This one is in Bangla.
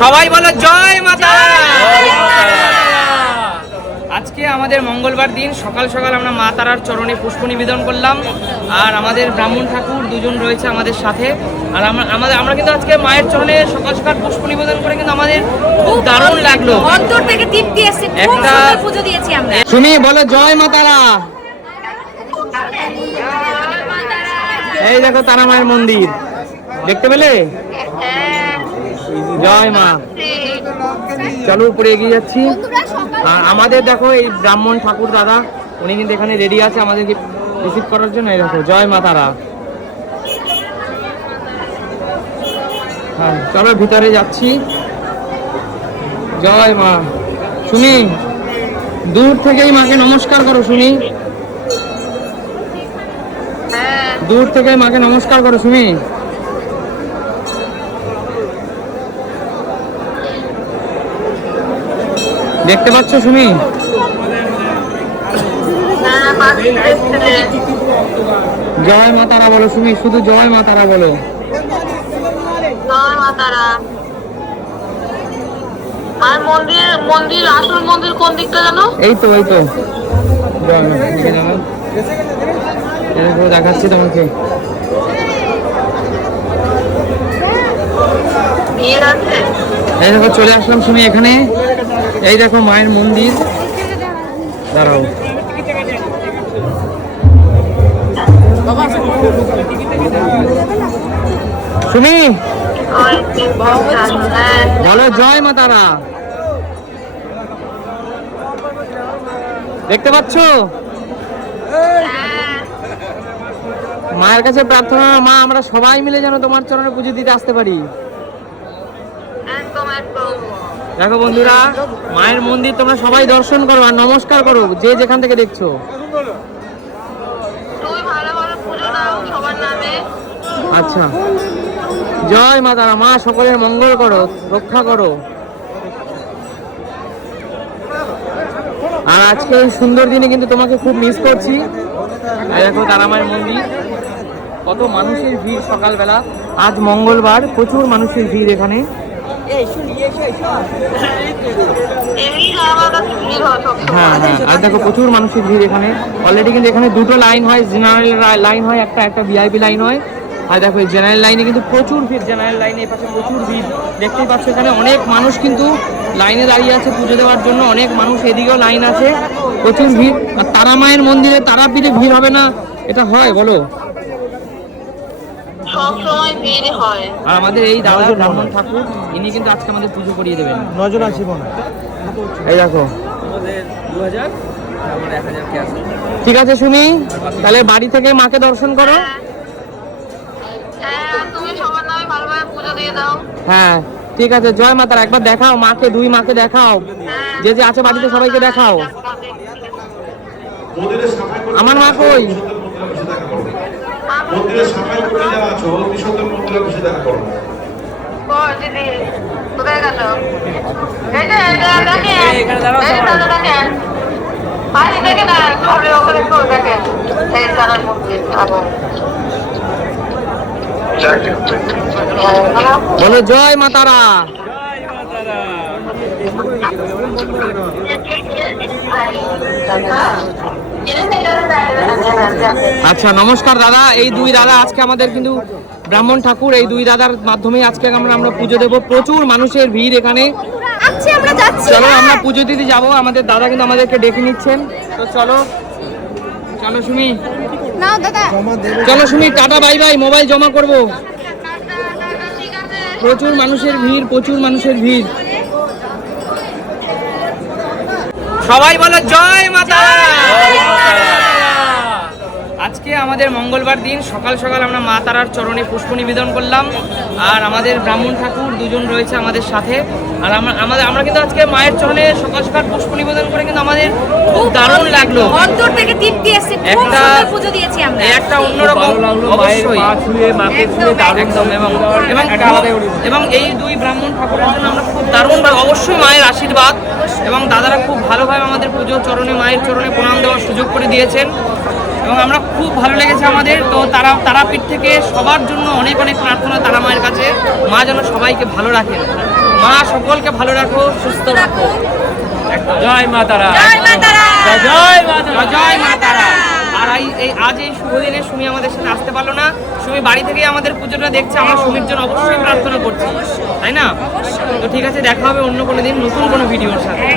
সবাই বলো জয় মাতা আজকে আমাদের মঙ্গলবার দিন সকাল সকাল আমরা মা তারার চরণে পুষ্প নিবেদন করলাম। আর আমাদের ব্রাহ্মণ ঠাকুর দুজন রয়েছে আমাদের সাথে। আর আমরা আমাদের আমরা কিন্তু আজকে মায়ের চরণে সকাল সকাল পুষ্প নিবেদন করে কিন্তু আমাদের খুব দারুণ লাগল। অন্তর থেকে তৃপ্তি এসেছে একটা- পুজো দিয়েছি আমরা। শুনি বলো জয় মা তারা। এই দেখো তারা মায়ের মন্দির। দেখতে পেলে? জয় মা। চলো উপরে এগিয়ে যাচ্ছি। আর আমাদের দেখো এই ব্রাহ্মণ ঠাকুর দাদা, উনি কিন্তু এখানে রেডি আছে আমাদেরকে রিসিভ করার জন্য। এই দেখো, জয় মা তারা। হ্যাঁ চলো ভিতরে যাচ্ছি। জয় মা। শুনি, দূর থেকেই মাকে নমস্কার করো, শুনি। দূর থেকে মাকে নমস্কার করো, শুনি। দেখতে পাচ্ছ শুনি জয় মা তারা বলো শুনি শুধু জয় মা তারা বলো আর মন্দির মন্দির আসল মন্দির কোন দিকটা জানো? এই তো এই তো। জয় মা দেখাচ্ছি তোমাকে। এই দেখো চলে আসলাম শুনি এখানে। এই দেখো মায়ের মন্দির। দাঁড়াও। হ্যাঁ বলো, জয় মা তারা। দেখতে পাচ্ছ? মায়ের কাছে প্রার্থনা, মা, আমরা সবাই মিলে যেন তোমার চরণে পুজো দিতে আসতে পারি। একদম দেখো বন্ধুরা মায়ের মন্দির তোমরা সবাই দর্শন করো আর নমস্কার করো যে যেখান থেকে দেখছ। আচ্ছা। জয় মা তারা মা সকলের মঙ্গল করো রক্ষা করো। আর আজকে এই সুন্দর দিনে কিন্তু তোমাকে খুব মিস করছি। দেখো তারামায়ের মন্দির। কত মানুষের ভিড় সকালবেলা। আজ মঙ্গলবার প্রচুর মানুষের ভিড় এখানে। হয় হ্যাঁ হ্যাঁ আর দেখো প্রচুর মানুষের ভিড় এখানে। অলরেডি কিন্তু এখানে দুটো লাইন হয় জেনারেল লাইন হয় একটা একটা ভিআইপি লাইন হয়। আর দেখো জেনারেল লাইনে কিন্তু প্রচুর ভিড় জেনারেল লাইনে পাশে প্রচুর ভিড়। দেখতেই পাচ্ছ এখানে অনেক মানুষ কিন্তু লাইনে দাঁড়িয়ে আছে পুজো দেওয়ার জন্য। অনেক মানুষ এদিকেও লাইন আছে প্রচুর ভিড়। আর তারা মায়ের মন্দিরে তারা তারাপীঠে ভিড় হবে না এটা হয় বলো। ভিড় হয়। আর আমাদের এই দাদা ব্রাহ্মণ ঠাকুর ইনি কিন্তু আজকে আমাদের পুজো করিয়ে দেবেন। নজন আছি মনে এই দেখো। ঠিক আছে শুনি তাহলে বাড়ি থেকে মাকে দর্শন করো। হ্যাঁ। তুমি সবার নামে ভালোভাবে পুজো দিয়ে দাও। হ্যাঁ ঠিক আছে জয় মাতার একবার দেখাও মাকে দুই মাকে দেখাও। যে যে আছে বাড়িতে সবাইকে দেখাও। আমার মা কই? মন্দিরে সাফাই করে যারা আছো নিঃসন্দেহ মন্দিরে বসে দেখা করো দিদি কোথায় এই যে পাশে না ঘরে ওখানে তারার মন্দির আবো বলো জয় মাতারা আচ্ছা নমস্কার দাদা। এই দুই দাদা আজকে আমাদের কিন্তু ব্রাহ্মণ ঠাকুর এই দুই দাদার মাধ্যমে আজকে আমরা আমরা পুজো দেবো। প্রচুর মানুষের ভিড় এখানে। আচ্ছা চলো। আমরা পুজো দিতে যাব। আমাদের দাদা কিন্তু আমাদেরকে ডেকে নিচ্ছেন। তো চলো চলো সুমি। চলো Sumi tata bye bye mobile জমা করব। প্রচুর মানুষের ভিড় প্রচুর মানুষের ভিড়। সবাই বলো জয় মাতা। আজকে আমাদের মঙ্গলবার দিন সকাল সকাল আমরা মা তারার চরণে পুষ্প নিবেদন করলাম। আর আমাদের ব্রাহ্মণ ঠাকুর দুজন রয়েছে আমাদের সাথে। আর আমরা আমাদের আমরা কিন্তু আজকে মায়ের চরণে সকাল সকাল পুষ্প নিবেদন করে কিন্তু আমাদের খুব দারুণ লাগল। অন্তর থেকে তৃপ্তি খুব একটা- পুজো দিয়েছি আমরা। একটা অন্যরকম অবশ্যই। একদম এবং এবং এবং এই দুই ব্রাহ্মণ ঠাকুরের জন্য আমরা খুব দারুণ অবশ্যই মায়ের আশীর্বাদ। এবং দাদারা খুব ভালোভাবে আমাদের পুজো চরণে মায়ের চরণে প্রণাম দেওয়ার সুযোগ করে দিয়েছেন। এবং আমরা খুব ভালো লেগেছে আমাদের। তো তারা তারাপীঠ থেকে সবার জন্য অনেক অনেক প্রার্থনা তারা মায়ের কাছে। মা যেন সবাইকে ভালো রাখেন মা সকলকে ভালো রাখো সুস্থ রাখো। জয় মা তারা। জয় মা তারা। জয় মা তারা। জয় জয় মা তারা। আর এই এই আজ এই শুভ দিনে সুমি আমাদের সাথে আসতে পারল না। সুমি বাড়ি থেকেই আমাদের পুজোটা দেখছে। আমরা সুমির জন্য অবশ্যই প্রার্থনা করছি। তাই না? তো ঠিক আছে দেখা হবে অন্য কোনো দিন নতুন কোনো ভিডিওর সাথে।